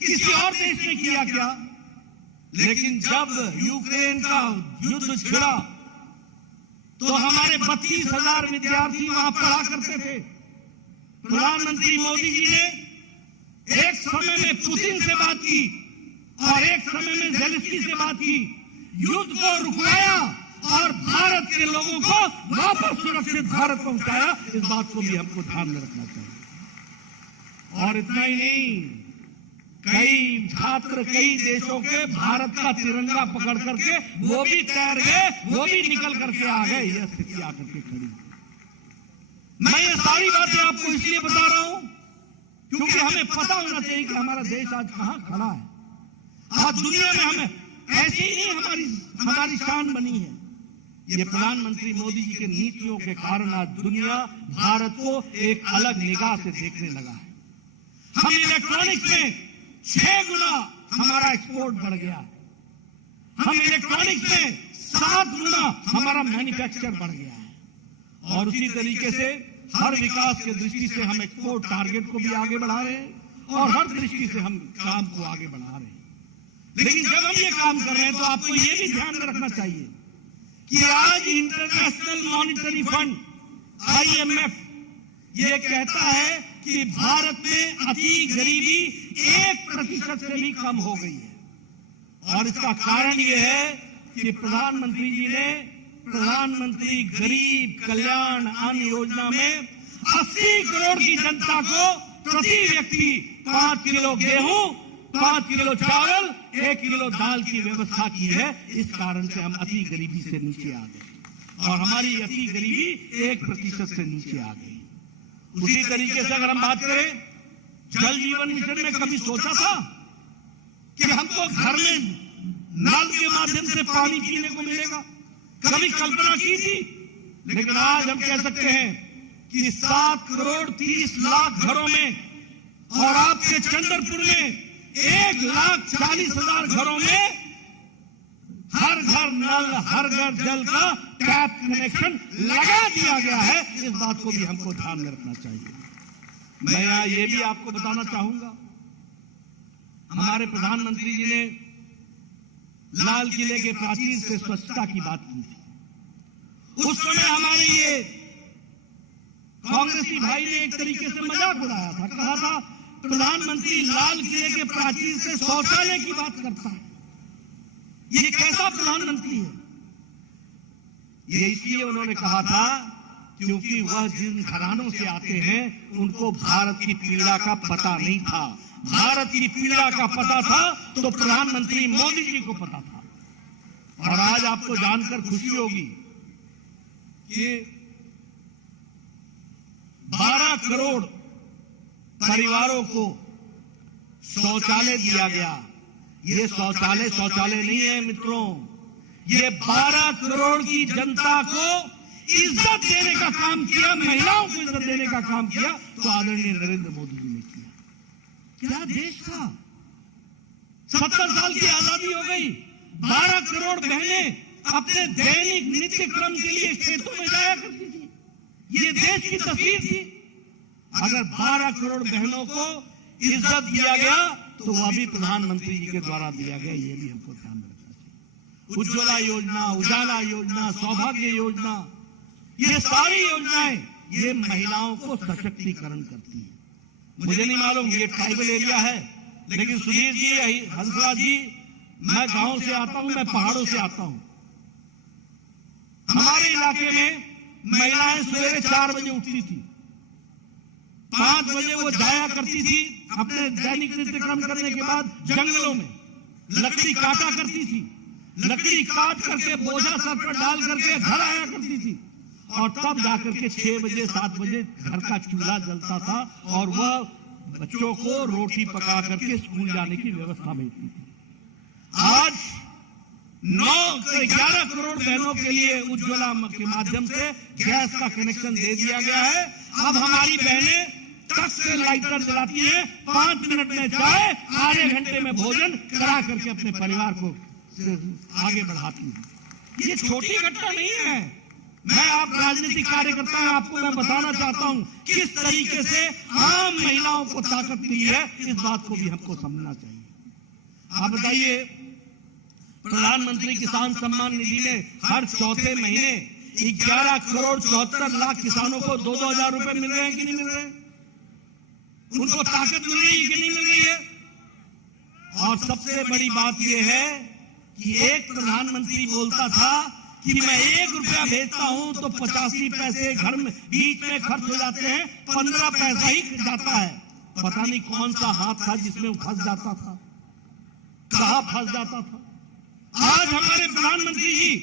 किसी और देश ने किया क्या? लेकिन जब यूक्रेन का युद्ध छिड़ा तो हमारे 32,000 विद्यार्थी वहां पढ़ा करते थे। प्रधानमंत्री मोदी जी ने एक समय में पुतिन से बात की और एक समय में ज़ेलेंस्की से बात की, युद्ध को रुकवाया और भारत के लोगों को वापस सुरक्षित भारत पहुंचाया। इस बात को भी हमको ध्यान में रखना चाहिए। और इतना ही नहीं, कई छात्र कई देशों के भारत का तिरंगा पकड़ करके वो भी तैर गए, वो भी निकल करके आ गए। यह स्थिति आकर के खड़ी। मैं ये सारी बातें आपको इसलिए बता रहा हूं क्योंकि हमें पता होना चाहिए कि हमारा देश आज कहां खड़ा है। आज दुनिया में हमें ऐसी ही हमारी शान बनी है। ये प्रधानमंत्री मोदी जी के नीतियों के कारण आज दुनिया भारत को एक अलग निगाह से देखने लगा है। हम इलेक्ट्रॉनिक्स में 6 गुना हमारा एक्सपोर्ट बढ़ गया। हम इलेक्ट्रॉनिक्स में 7 गुना हमारा मैन्युफैक्चर बढ़ गया है। और उसी तरीके से हर विकास के दृष्टि से हम एक्सपोर्ट टारगेट को भी आगे बढ़ा रहे हैं और हर दृष्टि से हम काम को आगे बढ़ा रहे हैं। लेकिन जब हम ये काम कर रहे हैं तो आपको ये भी ध्यान में रखना चाहिए कि आज इंटरनेशनल मॉनिटरी फंड IMF ये कहता है कि भारत में अति गरीबी 1% से भी कम हो गई है। और इसका कारण ये है कि प्रधानमंत्री जी ने प्रधानमंत्री गरीब कल्याण अन्न योजना में 80 करोड़ की जनता को प्रति व्यक्ति 5 किलो गेहूं, 5 किलो चावल, 1 किलो दाल की व्यवस्था की है। इस कारण से हम अति गरीबी से नीचे आ गए और हमारी अति गरीबी 1% से नीचे आ गई। उसी तरीके से अगर हम बात करें जल जीवन मिशन में, कभी सोचा था कि हमको घर में नल के माध्यम से पानी पीने को मिलेगा? कभी कल्पना की थी? लेकिन आज हम कह सकते हैं कि 7 करोड़ 30 लाख घरों में और आपके चंद्रपुर में 1,40,000 घरों में हर घर नल, हर घर जल का टैप कनेक्शन लगा दिया गया है। इस बात को भी हमको ध्यान में रखना चाहिए। मैं यहां ये भी आपको बताना चाहूंगा, हमारे प्रधानमंत्री जी ने लाल किले के प्राचीर से स्वच्छता की बात की थी। उस समय हमारे ये कांग्रेसी भाई ने एक तरीके से मजाक उड़ाया था, कहा था प्रधानमंत्री लाल किले के प्राचीर से शौचालय की बात करता है, ये कैसा प्रधानमंत्री है? ये इसलिए उन्होंने कहा था क्योंकि वह जिन घरानों से आते हैं उनको भारत की पीड़ा का पता नहीं था। भारत की पीड़ा का पता था तो प्रधानमंत्री मोदी जी को पता था। और आज आपको जानकर खुशी होगी कि 12 करोड़ परिवारों को शौचालय दिया गया। ये शौचालय नहीं है मित्रों, ये 12 करोड़ की जनता को इज्जत देने का काम किया, महिलाओं को इज्जत देने का काम किया तो आदरणीय नरेंद्र मोदी जी ने किया। क्या देश था? 70 साल की आजादी हो गई, 12 करोड़ बहनें अपने दैनिक नित्य क्रम के लिए खेतों में जाया करती थी। ये देश की तस्वीर थी। अगर 12 करोड़ बहनों को इज्जत दिया गया तो वह भी प्रधानमंत्री जी के द्वारा दिया गया, ये भी हमको ध्यान में रखना चाहिए। उज्ज्वला योजना, उजाला योजना, सौभाग्य योजना, ये सारी योजनाएं ये महिलाओं को सशक्तिकरण करती है। मुझे नहीं मालूम ये ट्राइबल एरिया है, लेकिन सुधीर जी, हंसराज जी, मैं गांव से आता हूं, मैं पहाड़ों से आता हूं। हमारे इलाके में महिलाएं सवेरे 4 बजे उठती थी, 5 बजे वो जाया करती थी अपने दैनिक नित्यक्रम करने के बाद जंगलों में लकड़ी काटा करती थी। लकड़ी काट करके बोझा सर पर डाल करके घर आया करती थी और तब जाकर के 6 बजे 7 बजे घर का चूल्हा जलता था और वह बच्चों को रोटी पका करके स्कूल जाने की व्यवस्था भेजती थी। आज 11 करोड़ बहनों के लिए उज्ज्वला के माध्यम से गैस का कनेक्शन दे दिया गया है। अब हमारी बहनें टक से लाइटर जलाती हैं, 5 मिनट में चाय, आधे घंटे में भोजन करा करके अपने परिवार को आगे बढ़ाती हैं। ये छोटी घटना नहीं है। मैं आप राजनीतिक कार्यकर्ता हैं, आपको मैं बताना चाहता हूं किस तरीके से आम महिलाओं को ताकत मिली है। इस बात को भी हमको समझना चाहिए। आप बताइए, प्रधानमंत्री किसान सम्मान निधि में हर चौथे महीने 11 करोड़ 74 लाख किसानों को 2-2 हजार रुपए मिल रहे हैं कि नहीं मिल रहे हैं? उनको ताकत मिल रही है कि नहीं मिल रही है? और सबसे बड़ी बात यह है कि एक प्रधानमंत्री बोलता था कि मैं 1 रुपया भेजता हूं तो 85 पैसे घर में बीच में खर्च हो जाते हैं, 15 पैसा ही जाता है। पता नहीं कौन सा हाथ था जिसमें वो फंस जाता था, कहां फंस जाता था। आज हमारे प्रधानमंत्री जी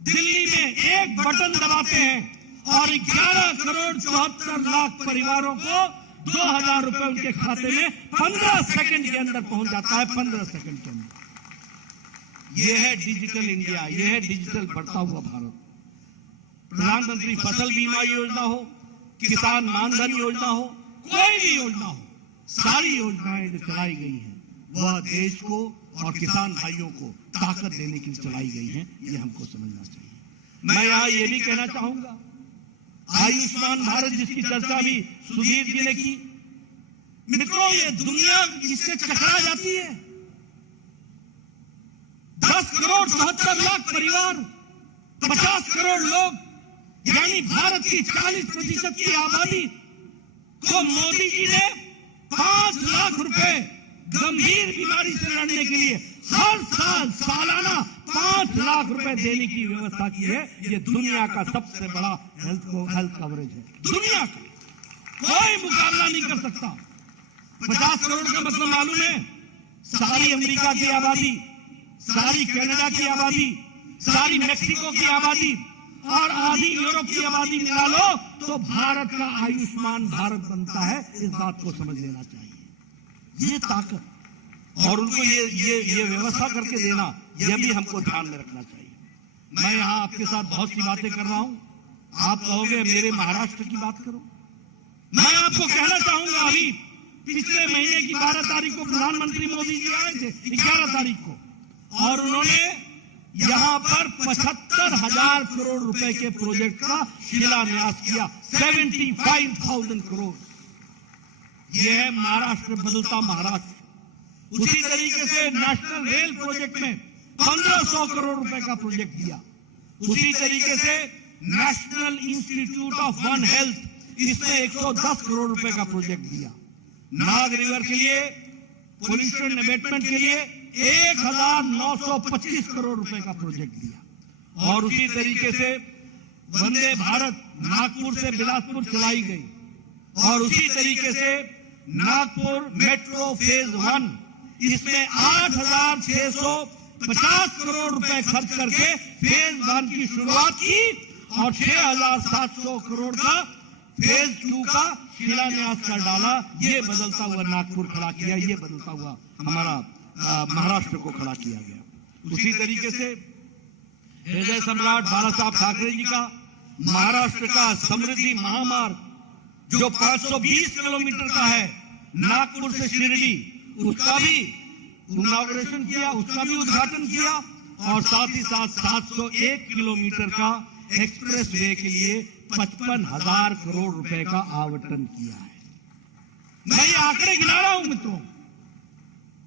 दिल्ली में एक बटन दबाते हैं और 11 करोड़ 74 लाख परिवारों को 2000 रुपए उनके खाते में 15 सेकंड के अंदर पहुंच जाता है, 15 सेकंड के अंदर। यह है डिजिटल इंडिया, यह है डिजिटल बढ़ता हुआ भारत। प्रधानमंत्री फसल बीमा योजना हो, किसान मानधन योजना हो, कोई भी योजना हो, सारी योजनाएं जो चलाई गई हैं वह देश को और किसान भाइयों को ताकत देने के लिए चलाई गई हैं, ये हमको समझना चाहिए। मैं यहां ये भी कहना चाहूंगा, आयुष्मान भारत जिसकी चर्चा भी सुधीर जी ने की, मित्रों ये दुनिया इससे चकरा जाती है। 10 करोड़ 74 लाख परिवार, 50 करोड़ लोग, यानी भारत की 40% की आबादी को मोदी जी ने 5 लाख रुपए गंभीर बीमारी से लड़ने के लिए हर साल सालाना 5 लाख रुपए देने की व्यवस्था की है। ये दुनिया का सबसे बड़ा हेल्थ कवरेज है, दुनिया का कोई मुकाबला नहीं कर सकता। 50 करोड़ का मतलब मालूम है, सारी अमेरिका की आबादी, सारी कनाडा की आबादी, सारी मेक्सिको की आबादी और आधी यूरोप की आबादी मिला लो तो भारत का आयुष्मान भारत बनता है। इस बात को समझ लेना चाहिए। ये ताकत और उनको ये व्यवस्था करके देना, यह भी हमको ध्यान में रखना चाहिए। मैं यहां आपके साथ बहुत सी बातें कर रहा हूं, आप कहोगे मेरे महाराष्ट्र की बात करो। मैं आपको कहना चाहूंगा, अभी पिछले महीने की 12 तारीख को प्रधानमंत्री मोदी जी आए थे, 11 तारीख को, और उन्होंने यहां पर 75,000 करोड़ रुपए के प्रोजेक्ट का शिलान्यास किया, 75,000 करोड़। यह है महाराष्ट्र, बदलता महाराष्ट्र। उसी तरीके से नेशनल रेल प्रोजेक्ट में 1500 करोड़ रुपए का प्रोजेक्ट दिया। उसी तरीके से national institute of one health, इसमें 110 करोड़ रुपए का प्रोजेक्ट दिया। नाग रिवर के लिए, पोल्यूशन अबेटमेंट के लिए 1925 करोड़ रुपए का प्रोजेक्ट दिया। और उसी तरीके से वंदे भारत नागपुर से बिलासपुर चलाई गई, और उसी तरीके से नागपुर मेट्रो फेज 1, इसमें 8,650 करोड़ रुपए खर्च करके फेज 1 की शुरुआत की और 6,700 करोड़ का फेज 2 का शिलान्यास कर डाला। ये बदलता हुआ नागपुर खड़ा किया, ये बदलता हुआ हमारा महाराष्ट्र को खड़ा किया गया। उसी तरीके से हृदय सम्राट बाला साहब ठाकरे जी का महाराष्ट्र का समृद्धि महामार्ग जो 520 किलोमीटर का है, नागपुर से शिरडी, उसका भी इनॉग्रेशन किया, उसका भी उद्घाटन किया, और साथ ही साथ 701 किलोमीटर का एक्सप्रेस वे के लिए 55,000 करोड़ रुपए का आवंटन किया है। मैं ये आंकड़े गिना रहा हूं मित्रों,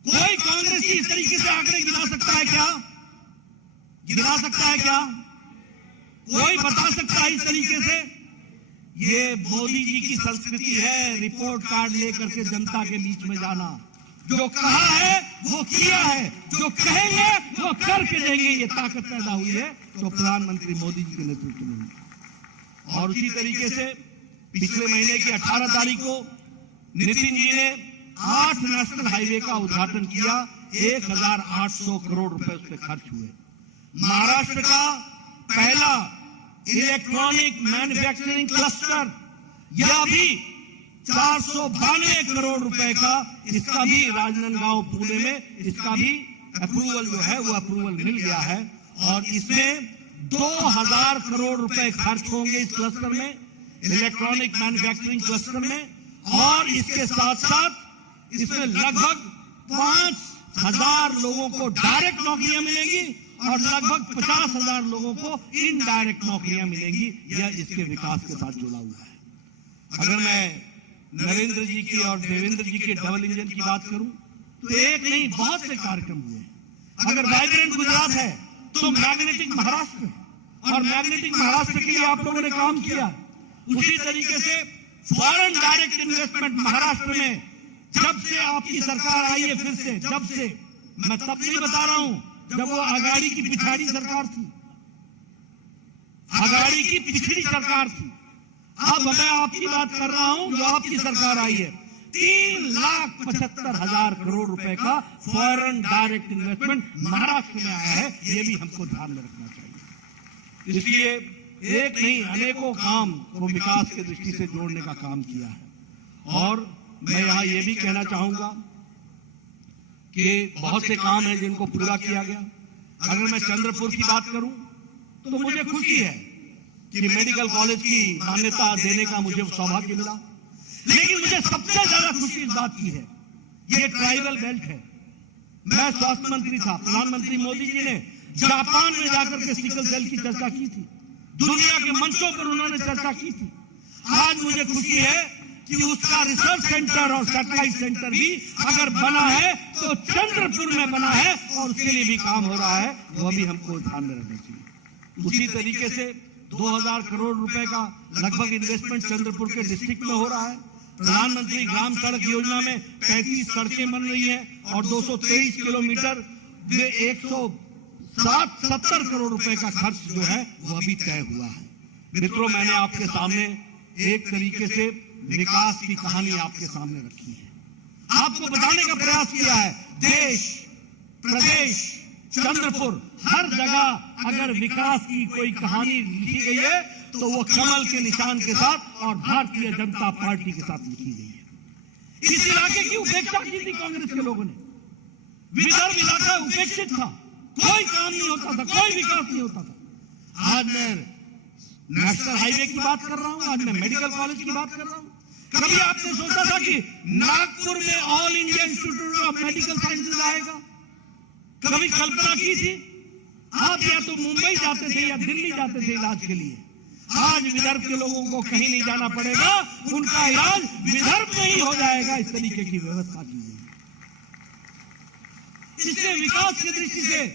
कोई कांग्रेसी इस तरीके से आंकड़े गिना सकता है क्या? गिना सकता है क्या? कोई बता सकता है इस तरीके से? ये मोदी जी की संस्कृति है, रिपोर्ट कार्ड लेकर के जनता के बीच में जाना। जो कहा है वो किया है, जो कहेंगे वो करके देंगे। ये ताकत पैदा हुई है तो प्रधानमंत्री मोदी जी के नेतृत्व में हुई। और उसी तरीके से पिछले महीने की 18 तारीख को नितिन जी ने 8 नेशनल हाईवे का उद्घाटन किया, 1,800 करोड़ रुपए उस पर खर्च हुए। महाराष्ट्र का पहला इलेक्ट्रॉनिक मैन्युफैक्चरिंग क्लस्टर, यह भी 492 करोड़ रुपए का, इसका भी राजनांदगांव पुणे में इसका भी अप्रूवल जो है वो अप्रूवल मिल गया है। और इसमें 2,000 करोड़ रुपए खर्च होंगे इस क्लस्टर में, इलेक्ट्रॉनिक मैन्युफैक्चरिंग क्लस्टर में। और इसके साथ साथ इसमें लगभग 5,000 लोगों को डायरेक्ट नौकरियां मिलेंगी और लगभग 50,000 लोगों को इनडायरेक्ट नौकरियां मिलेंगी। यह इसके विकास के साथ जुड़ा हुआ है। अगर मैं नरेंद्र जी की और देवेंद्र जी के डबल इंजन की बात करूं तो एक नहीं बहुत से कार्यक्रम हुए। अगर वाइब्रेंट गुजरात है तो मैग्नेटिक महाराष्ट्र है, और मैग्नेटिक महाराष्ट्र के लिए आप लोगों ने काम किया। उसी तरीके से फॉरेन डायरेक्ट इन्वेस्टमेंट महाराष्ट्र में जब से आपकी सरकार आई है, फिर से जब से, मैं तब नहीं बता रहा हूं जब वो आघाड़ी की पिछाड़ी सरकार थी, आघाड़ी की पिछड़ी सरकार थी। अब मैं आपकी बात कर रहा हूं जो आपकी सरकार आई है। 3,75,000 करोड़ रुपए का फॉरेन डायरेक्ट इन्वेस्टमेंट महाराष्ट्र में आया है, ये भी हमको ध्यान में रखना चाहिए। इसलिए एक नहीं अनेकों काम को विकास की दृष्टि से जोड़ने का काम किया है। और मैं यहां ये भी कहना चाहूंगा कि बहुत से काम हैं जिनको पूरा किया गया। अगर मैं चंद्रपुर की बात करूं तो मुझे खुशी है कि मेडिकल कॉलेज की मान्यता देने का मुझे सौभाग्य मिला, लेकिन मुझे सबसे ज्यादा खुशी इस बात की है, ये ट्राइबल बेल्ट है। मैं स्वास्थ्य मंत्री था, प्रधानमंत्री मोदी जी ने जापान में जाकर के सिकल सेल की चर्चा की थी, दुनिया के मंचों पर उन्होंने चर्चा की थी। आज मुझे खुशी है कि उसका रिसर्च सेंटर और सैटेलाइट सेंटर भी अगर बना है तो चंद्रपुर में बना है, और उसके लिए भी काम हो रहा है, वह भी हमको ध्यान में रखना चाहिए। उसी तरीके से 2,000 करोड़ रुपए का लगभग इन्वेस्टमेंट चंद्रपुर के डिस्ट्रिक्ट में हो रहा है। प्रधानमंत्री ग्राम सड़क योजना में 35 सड़कें बन रही हैं और 223 किलोमीटर में 170 करोड़ रुपए का खर्च जो है वो अभी तय हुआ है। मित्रों, मैंने आपके सामने एक तरीके से विकास की कहानी आपके सामने रखी है, आपको बताने का प्रयास किया है। देश, प्रदेश, चंद्रपुर, हर जगह अगर विकास की कोई कहानी लिखी गई है तो वो कमल के निशान के साथ और भारतीय जनता पार्टी के साथ लिखी गई है। इस इलाके की उपेक्षा की थी कांग्रेस के लोगों ने। विदर्भ इलाका उपेक्षित था, कोई काम नहीं होता था, कोई विकास नहीं होता था। आज मैं नेशनल हाईवे की बात कर रहा हूं, आज मैं मेडिकल कॉलेज की बात कर रहा हूं। कभी आपने सोचा था कि नागपुर में all India institute of medical sciences आएगा? कभी कल्पना की थी? आप या तो मुंबई जाते थे या दिल्ली जाते थे इलाज के लिए। आज विदर्भ के लोगों को कहीं नहीं जाना पड़ेगा, उनका इलाज विदर्भ में ही हो जाएगा। इस तरीके की व्यवस्था की गई। इससे विकास की दृष्टि से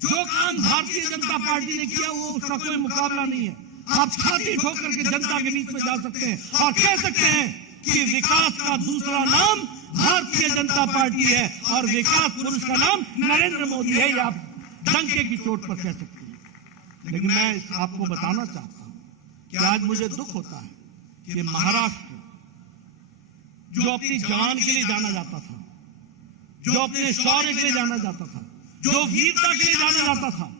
जो काम भारतीय जनता पार्टी ने किया वो उसका कोई मुकाबला नहीं है। आप छाती ठोक करके जनता के बीच में जा सकते हैं और कह सकते हैं कि विकास का दूसरा नाम भारतीय जनता पार्टी है और विकास पुरुष का नाम नरेंद्र मोदी है। या आप डंके की चोट पर कह सकते हैं। लेकिन मैं आपको बताना चाहता हूं कि आज मुझे दुख होता है कि महाराष्ट्र, जो अपनी जवान के लिए जाना जाता था, जो अपने शौर्य के लिए जाना जाता था, जो वीरता के लिए जाना जाता था,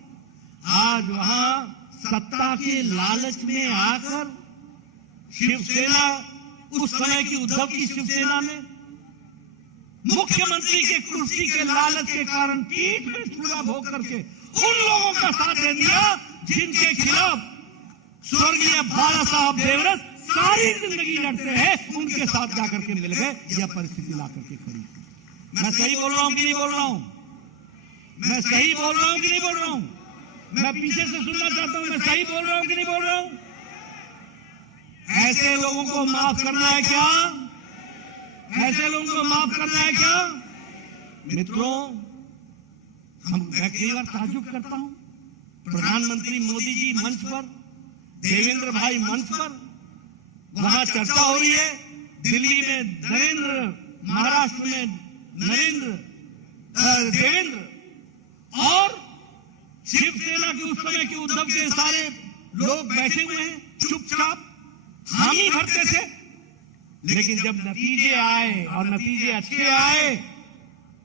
आज वहां सत्ता के लालच में आकर शिवसेना, उस समय की उद्धव की शिवसेना ने मुख्यमंत्री के कुर्सी के लालच के कारण पीठ में छुरा भोग करके उन लोगों का साथ दे दिया जिनके खिलाफ स्वर्गीय बाला साहब देवरस सारी जिंदगी लड़ते हैं, उनके साथ जाकर के मिल गए। यह परिस्थिति ला करके खड़ी। मैं सही बोल रहा हूं कि नहीं बोल रहा हूं? मैं सही बोल रहा हूं कि नहीं बोल रहा हूं? मैं पीछे से सुनना चाहता हूं, मैं सही बोल रहा हूं कि नहीं बोल रहा हूं? ऐसे लोगों को माफ करना है क्या? ऐसे लोगों को माफ करना है क्या? मित्रों, मैं कई बार ताज्जुब करता हूं, प्रधानमंत्री मोदी जी मंच पर, देवेंद्र भाई मंच पर, वहां चर्चा हो रही है, दिल्ली में नरेंद्र, महाराष्ट्र में देवेंद्र, और शिवसेना के उस समय के उद्धव के सारे लोग बैठे हुए हैं चुपचाप, हामी भरते थे। लेकिन जब नतीजे आए और नतीजे अच्छे आए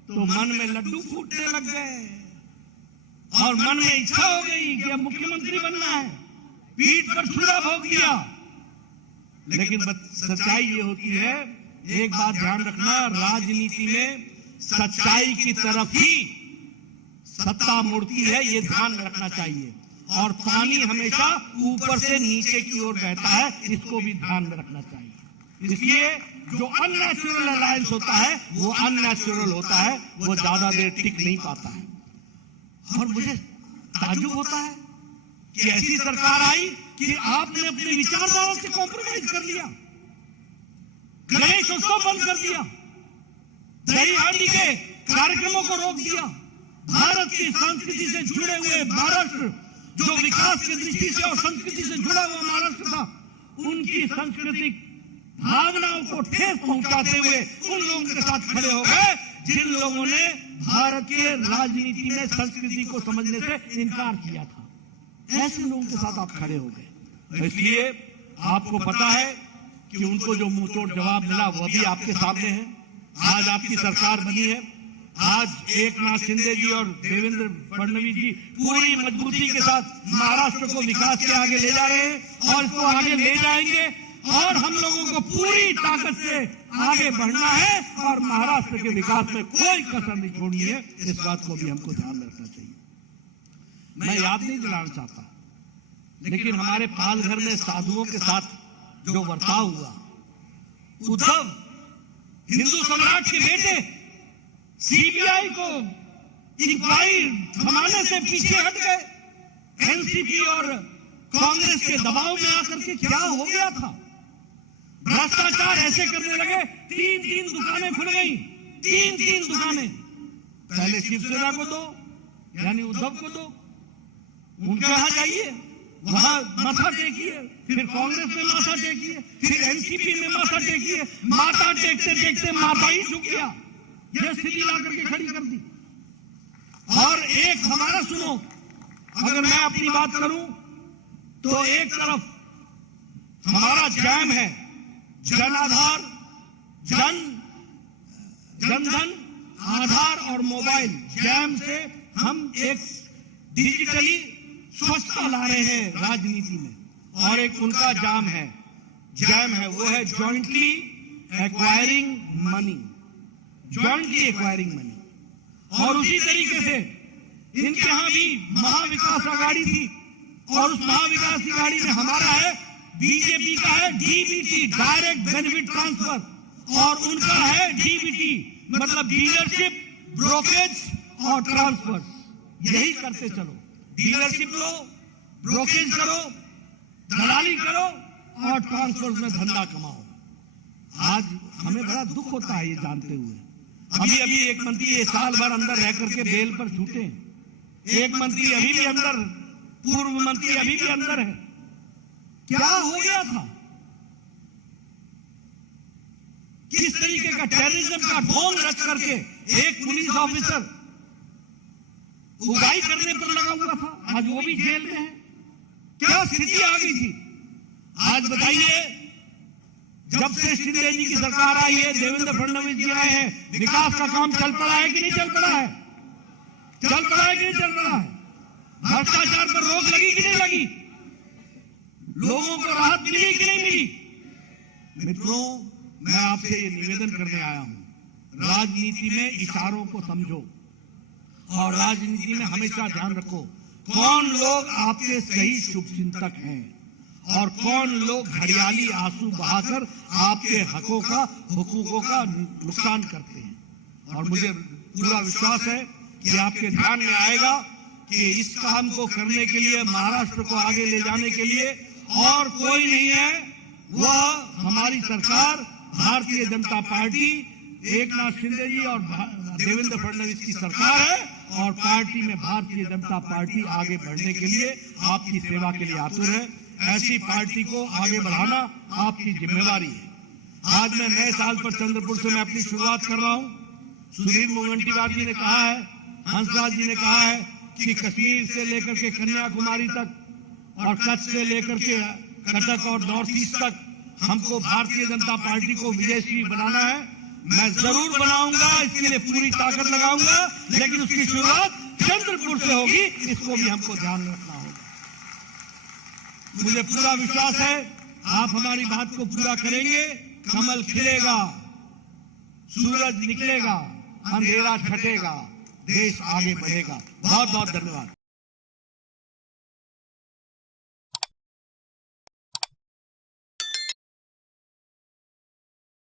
तो मन में लड्डू फूटने लग गए और मन में इच्छा हो गई कि अब मुख्यमंत्री बनना है, पीठ पर छुरा भोग दिया। लेकिन सच्चाई ये होती है, एक बात ध्यान रखना, राजनीति में सच्चाई की तरफ ही सत्ता मुड़ती है, ये ध्यान में रखना चाहिए। और पानी हमेशा ऊपर से नीचे की ओर बहता है, इसको भी ध्यान में रखना चाहिए। इसलिए जो अननेचुरल अलायंस होता है वो अननेचुरल होता है, वो ज्यादा देर टिक नहीं पाता है। और मुझे ताज्जुब होता है कि ऐसी सरकार आई कि आपने अपने विचारधारा से कॉम्प्रोमाइज कर लिया, गणेश उत्सव बंद कर दिया, दही हांडी के कार्यक्रमों को रोक दिया। भारत की संस्कृति से जुड़े हुए महाराष्ट्र, जो विकास की दृष्टि से और संस्कृति से जुड़ा हुआ महाराष्ट्र था, उनकी सांस्कृतिक भावनाओं को ठेस पहुंचाते हुए उन लोगों के साथ खड़े हो गए जिन लोगों ने भारत के राजनीति में संस्कृति को समझने से इनकार किया था। ऐसे लोगों के साथ आप खड़े हो गए। इसलिए आपको पता है कि उनको जो मुंहतोड़ जवाब मिला वो भी आपके सामने है। आज आपकी सरकार बनी है, आज एकनाथ शिंदे जी और देवेंद्र फडणवीस जी पूरी मजबूती के साथ महाराष्ट्र को विकास के आगे ले जा रहे हैं और इसको आगे ले जाएंगे और हम लोगों को पूरी ताकत से आगे बढ़ना है और महाराष्ट्र के विकास में कोई कसर नहीं छोड़नी है। इस बात को भी हमको ध्यान रखना चाहिए। मैं याद नहीं दिलाना चाहता, लेकिन हमारे पालघर में साधुओं के साथ जो बर्ताव हुआ, उद्धव हिंदू सम्राट के बेटे सीबीआई को इंक्वायरी थमाने से पीछे हट गए। एनसीपी और कांग्रेस के दबाव में आकर के क्या हो गया था, भ्रष्टाचार ऐसे करने लगे, 3-3 दुकानें खुल गई, 3-3 दुकानें। पहले शिवसेना को दो, यानी उद्धव को दो, उनके यहां जाइए, वहां माथा टेकिए, फिर कांग्रेस में माथा टेकिए, फिर एनसीपी में माथा टेकिए। माथा टेकते टेकते माथा ही झुक गया, यह स्थिति ला करके खड़ी कर दी। और एक हमारा सुनो, अगर मैं अपनी बात करूं तो एक तरफ हमारा जैम है, जन आधार, जनधन आधार और मोबाइल जैम से हम एक डिजिटली स्वच्छता ला रहे हैं राजनीति में। और एक उनका जैम है, वो है jointly acquiring money, jointly acquiring money. और उसी तरीके से इनके यहां भी महाविकास आघाड़ी थी और उस महाविकास आघाड़ी में हमारा है, बीजेपी का है डीबीटी, डायरेक्ट बेनिफिट ट्रांसफर, और उनका है डीबीटी मतलब डीलरशिप, ब्रोकेज और ट्रांसफर। यही करते चलो, डीलरशिप लो, ब्रोकेज करो, दलाली करो और ट्रांसफर में धंधा कमाओ। आज हमें बड़ा दुख होता है ये जानते हुए, अभी एक मंत्री ये साल भर अंदर रह करके बेल पर छूटे, एक मंत्री अभी भी अंदर, पूर्व मंत्री अभी भी अंदर है। क्या हो गया था, किस तरीके का टेररिज्म का ढोंग रच करके एक पुलिस ऑफिसर उगाई करने पर लगा हुआ था, आज वो भी जेल में है। क्या स्थिति आ गई थी। आज बताइए, जब से शिंदे जी की सरकार आई है, देवेंद्र फडणवीस जी आए हैं, विकास का काम चल पड़ा है कि नहीं चल पड़ा है, चल पड़ा है कि नहीं चल रहा है, भ्रष्टाचार पर रोक लगी कि नहीं लगी, लोगों को राहत मिली कि नहीं मिली। मित्रों, मैं आपसे ये निवेदन करने आया हूं, राजनीति में इशारों को समझो और राजनीति में हमेशा ध्यान रखो कौन लोग आपके सही शुभचिंतक हैं और कौन लोग घड़ियाली आंसू बहाकर आपके हुकूकों का नुकसान करते हैं। और मुझे पूरा विश्वास है कि आपके ध्यान में आएगा कि इस काम को करने के लिए, महाराष्ट्र को आगे ले जाने के लिए और कोई नहीं है, वह हमारी सरकार, भारतीय जनता पार्टी, एकनाथ शिंदे जी और देवेंद्र फडणवीस की सरकार है। और पार्टी में भारतीय जनता पार्टी आगे बढ़ने के लिए, आपकी सेवा के लिए आतुर है। ऐसी पार्टी को आगे बढ़ाना आपकी जिम्मेवारी है। आज मैं नए साल पर चंद्रपुर से मैं अपनी शुरुआत कर रहा हूं। सुधीर मुनगंटीवार जी ने कहा है, हंसराज जी ने कहा है कि कश्मीर से लेकर के कन्याकुमारी तक और कच्छ से लेकर के कटक और नॉर्थ ईस्ट तक हमको भारतीय जनता पार्टी को विजयश्री बनाना है। मैं जरूर बनाऊंगा, इसके लिए पूरी ताकत लगाऊंगा, लेकिन उसकी शुरुआत चंद्रपुर से होगी, इसको भी हमको ध्यान रखना होगा। मुझे पूरा विश्वास है आप हमारी बात को पूरा करेंगे। कमल खिलेगा, सूरज निकलेगा, अंधेरा छटेगा, देश आगे बढ़ेगा। बहुत बहुत धन्यवाद।